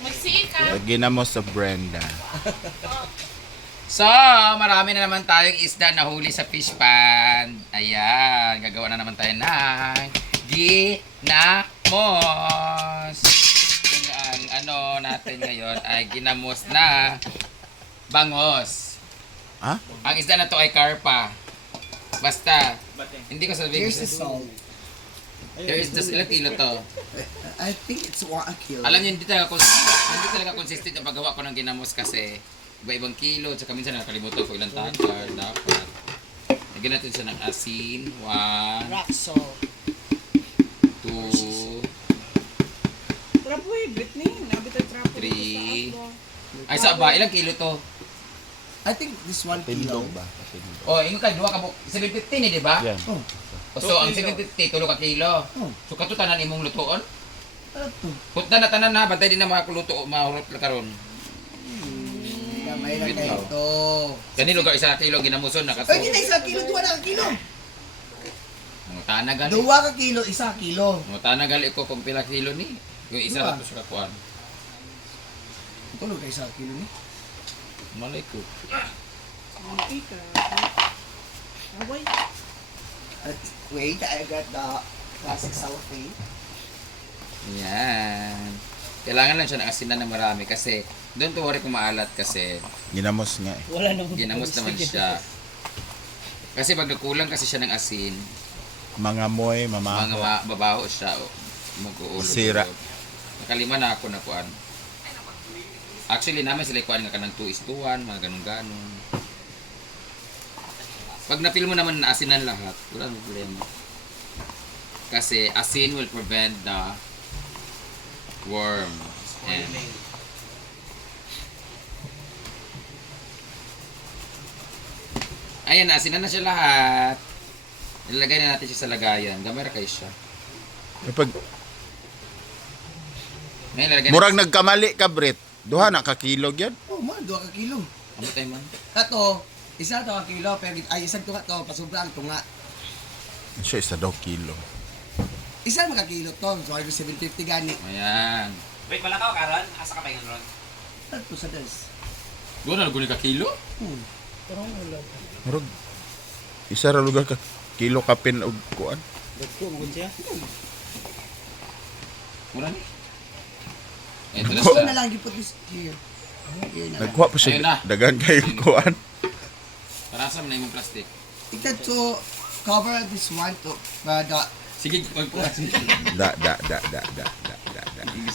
Magsika. Ginamos sa Brenda. So, marami na naman tayong isda na huli sa fish pond. Ayan, gagawa na naman tayo ng ginamos. Ang ano natin ngayon ay ginamos na bangos. Ha? Ang isda na to ay karpa. Basta, hindi ko sabihin. Here's the salt. There is just ilang kilo to. I think it's 1 kilo. Alam niyo, hindi talaga consistent ang paggawa ko ng ginamos kasi iba-ibang kilo, tsaka minsan nakalimutan ko ilang takal, dapat. Lagyan natin siya ng asin. 1, Rock salt. 2, Trapo eh, Britney. Nabit ang trapo. 3. Ay, sa ba? Ilang kilo to? I think this 1 kilo. Tindog ba? Oh, ingon kay duha ka 750 ni, di ba? Yan. Oh, O, so, ang 750, tulo ka kilo. oh. So, katutanan imong lutoon? Ano to? Putna na tanan na, bantay din na mga kuluto, mahurot na karon. Gamay lang Wait kayo lang. ito. Kani lugar isa kilo ginamuson na kato. Ay, hindi na 1 kilo, 2 na kilo. Mga tanagal. 2 ka kilo, 1 kilo. Mga tanagal ko kung pila kilo ni. Yung isa Dua. na to sa kakuan. Tulog kayo 1 kilo ni. Malay ko. Ika. Away. At wait, I got the classic cellophane. Yan. Kailangan lang siya ng asinan na marami kasi don't worry kung maalat kasi Ginamos nga eh. Wala nang ginamos naman siya. Kasi pag nagkulang kasi siya ng asin, Mga moy, mga mamaho. babaho siya o mag-uulog. Sira. Nakalima na ako na kuan. Actually namin sila kuan nga kanang 2:1, mga ganun-ganun. Pag na-feel mo naman na asinan lahat, wala nang problema. Kasi asin will prevent the worms. And ayan, asinan na siya lahat. Ilalagay na natin siya sa lagayan. Gamay ra kayo siya. Kapag Ngayon, lalagyan murag nagkamali ka, Brit. Duha na ka kilo yan. Oh man, 2 ka kilo. Amo tayo man. Kato, isa to ka kilo, pero ay isang tunga to, pasubra ang tunga. Siya isa daw kilo. Isa maka kilo to, so ay 750 gani. Ayan. Wait, malakaw karon? Asa ka paingon ron? Ano sa des? Doon na guni ka kilo? Parang wala. Murag isa ra lugar ka kilo kapin og kuan. Dagko, magod siya. Mura ni. Ito na Ito siya. na lang gipot this here. Here na lang. Nagkuha pa Ayun na. siya dagan kayo kuan. Parasam na yung plastic. Ito to cover this one to the Sige, magpuas. Da.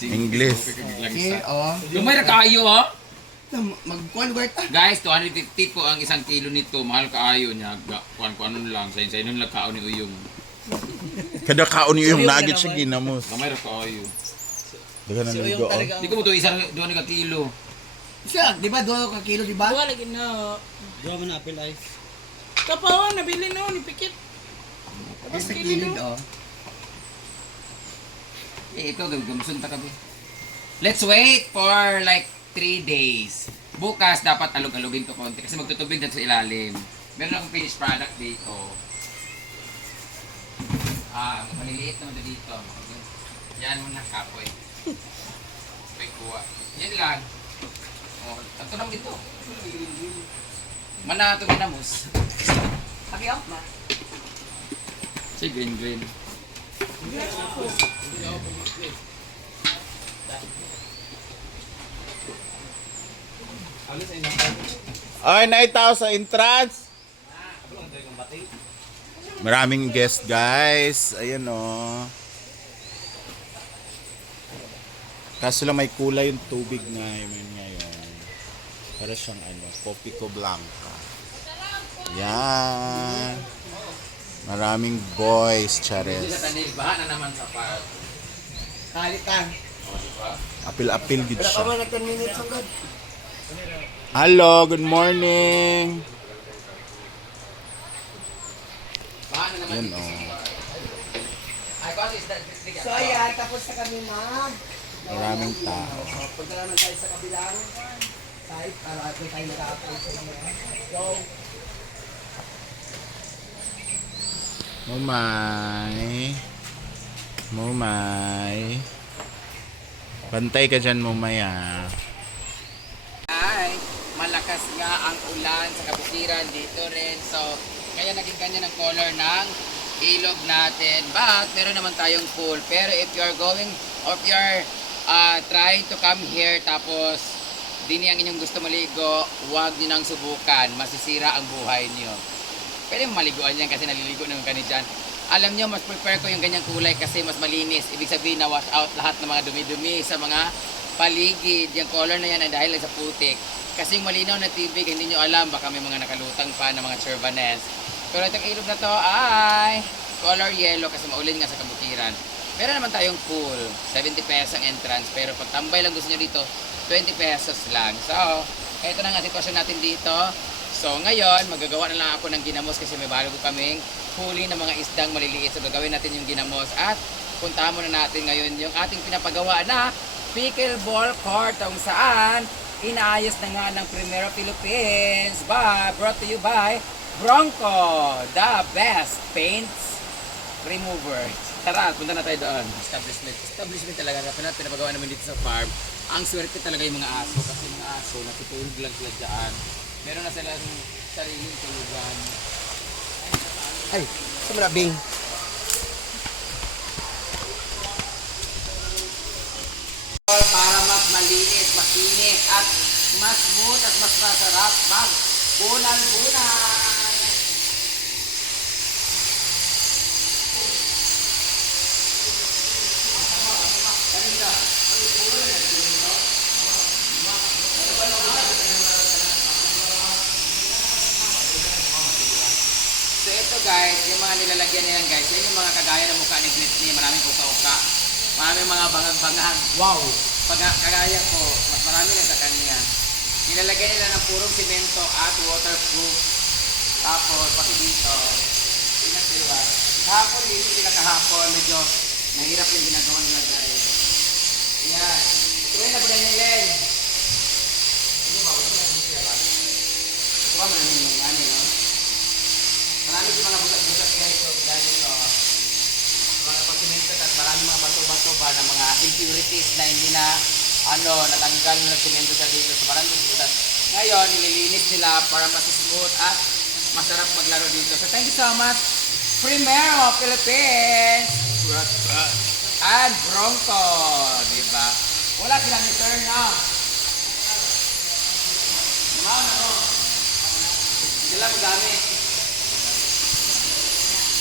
English. here oh. Lumay ra kaayo ha. Magkuan worth ah. Guys, 250 po ang isang kilo nito. Mahal kaayo niya. Kuan lang. Sa inyo lang kaon ni Uyong. Kada kaon yung nugget siya ginamos. Gamay ra kaayo. Dagan na ligo. Oh. Di ko mo ito isang doon ka kilo. Siya, di ba 2 ka kilo, di ba? Wala lagi na. Diwa man na apple ice. Kapawan, nabili na ni Pikit. Basta kilid oh. Eh, ito, gamusun ta kami. Let's wait for like 3 days. Bukas, dapat alog-alogin to konti kasi magtutubig na sa ilalim. Meron akong finished product dito. Maliliit naman na dito. Yan muna, kapoy. Kapoy kuha. Yan lang. Oh, ito lang dito. Mana ito ginamos. Pag-out na. Si green. Ay, naitaw sa entrance. Maraming guest, guys. Ayan oh. Kaso lang may kulay yung tubig ngayon. Para siyang Copico Blanca. Yan. Maraming boys, Hindi chares. sa tanil, baha na naman sa par. Kalitan. O, diba? Apil-apil gid Wala ka siya. man na 10 minutes ang god. Hello, good morning. Baha na naman Yan dito oh. sa par. Ay, kasi is that So ayan, tapos na kami mag Maraming tao. punta naman tayo sa kabilang side para kung tayo nag-upload sa mga. So, Mumay. Pantay ka dyan mamaya. Ay, malakas nga ang ulan sa kabukiran dito rin. So, kaya naging ganyan ang color ng ilog natin. But, meron naman tayong pool. Pero if you are going, or if you are trying to come here, tapos di niyang inyong gusto maligo, huwag niyo nang subukan. Masisira ang buhay niyo. Pwede maliguan yan kasi naliligo naman kani dyan. Alam niyo, mas prefer ko yung ganyang kulay kasi mas malinis. Ibig sabihin na wash out lahat ng mga dumi-dumi sa mga paligid. Yung color na yan ay dahil lang sa putik. Kasi yung malinaw na tubig, hindi nyo alam, baka may mga nakalutang pa ng mga chervanes. Pero itong ilog na to ay color yellow kasi maulin nga sa kabukiran. Meron naman tayong pool, 70 pesos ang entrance. Pero pag tambay lang gusto nyo dito, 20 pesos lang. So, ito na nga sitwasyon natin dito. So, ngayon, magagawa na lang ako ng ginamos kasi may bago kaming huli ng mga isdang maliliit. So, gagawin natin yung ginamos at puntahan muna natin ngayon yung ating pinapagawa na pickleball court kung saan inaayos na nga ng Primero Philippines brought to you by Bronco, the best paints remover. Tara, punta na tayo doon. Establishment talaga na pinapagawa naman dito sa farm. Ang swerte talaga yung mga aso kasi mga aso natutulog lang sila dyan. Meron na silang sariling tulugan. Ay, sa malabing. Para mas malinis, makinis at mas smooth at mas masarap mag bunan-bunan. So ito guys, yung mga nilalagyan niyan guys, yan yung mga kagaya ng mukha ni Britney, maraming uka-uka, maraming mga bangag-bangag. Wow. Pag kagaya ko, mas marami na sa kanya. Nilalagyan nila ng purong simento at waterproof. Tapos, pati dito, tingnan sila. Kahapon dito sila kahapon, medyo nahirap yung ginagawa nila guys. Ayan. Ito yung nabunan niya Len. Ano ba? Wala na sila ba? Ito ka man yung ano yun. Marami yung mga butas-butas guys. So, ganyan ito. Mga pagsimento at maraming mga bato-bato ba ng mga impurities na hindi na natanggal ng semento sa dito. So maraming butas. Ngayon, nililinis nila para mas smooth at masarap maglaro dito. So thank you so much, Primero Philippines and Bronco, diba? Wala silang return na. Sila magamit.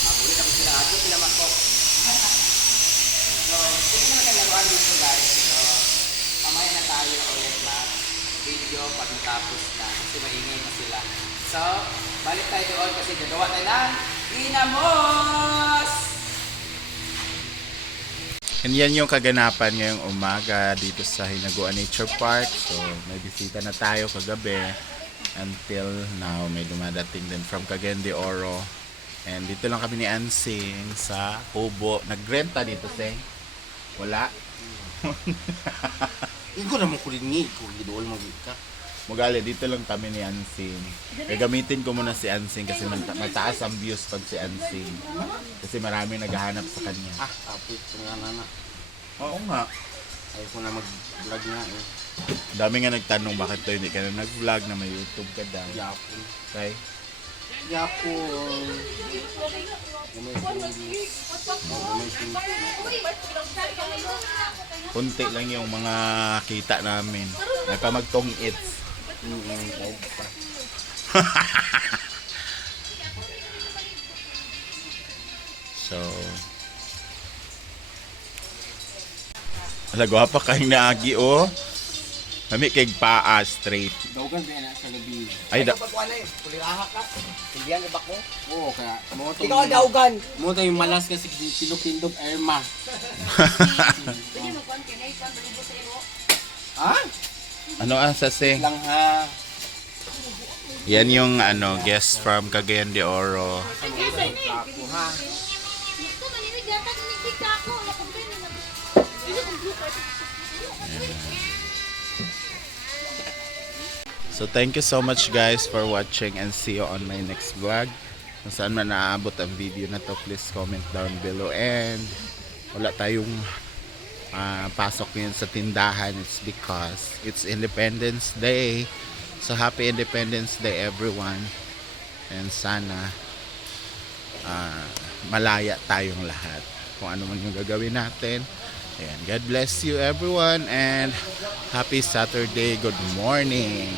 Mabulit ako sila. Ito sila makok. So, hindi naman kalaruan dito guys. So, mamaya na tayo ulit na video pag natapos na kasi maingay na sila. So, balik tayo doon kasi gagawa tayo ng ginamos! And yan yung kaganapan ngayong umaga dito sa Hinaguan Nature Park. So, may bisita na tayo kagabi. Until now, may dumadating din from Cagayan de Oro. And dito lang kami ni Ansing sa Hubo. Nagrenta dito, Seng? Wala? Igo naman ko rin ni. Kung gidool mag-ika. Mugali, dito lang kami ni Ansing. Gagamitin ko muna si Ansing kasi mataas ang views pag si Ansing. Kasi marami naghahanap sa kanya. Tapos ito nga na. Oo nga. Ayaw ko na mag-vlog nga eh. Dami nga nagtanong bakit to hindi ka na nag-vlog na may YouTube ka daw. Yapon. Okay? Yapon. Kunti lang yung mga kita namin. May pa magtong its. So, alagawa pa kayong naagi oh. Kami kay paa straight. Daugan kaya na sa gabi. Ay, Ikaw pagkuhan eh. Kuliraha ka. Hindi yan ibak mo. Oo, kaya mo to. Ikaw ang daugan. Mo to yung malas kasi pinupindog Irma. Ha? ano ang sase? Lang ha. Yan yung guest from Cagayan de Oro. So thank you so much guys for watching and see you on my next vlog. Kung saan man naaabot ang video na to, please comment down below. And wala tayong pasok yun sa tindahan, it's because it's Independence Day. So happy Independence Day everyone. And sana malaya tayong lahat kung ano man yung gagawin natin. Ayan, God bless you everyone and happy Saturday, good morning.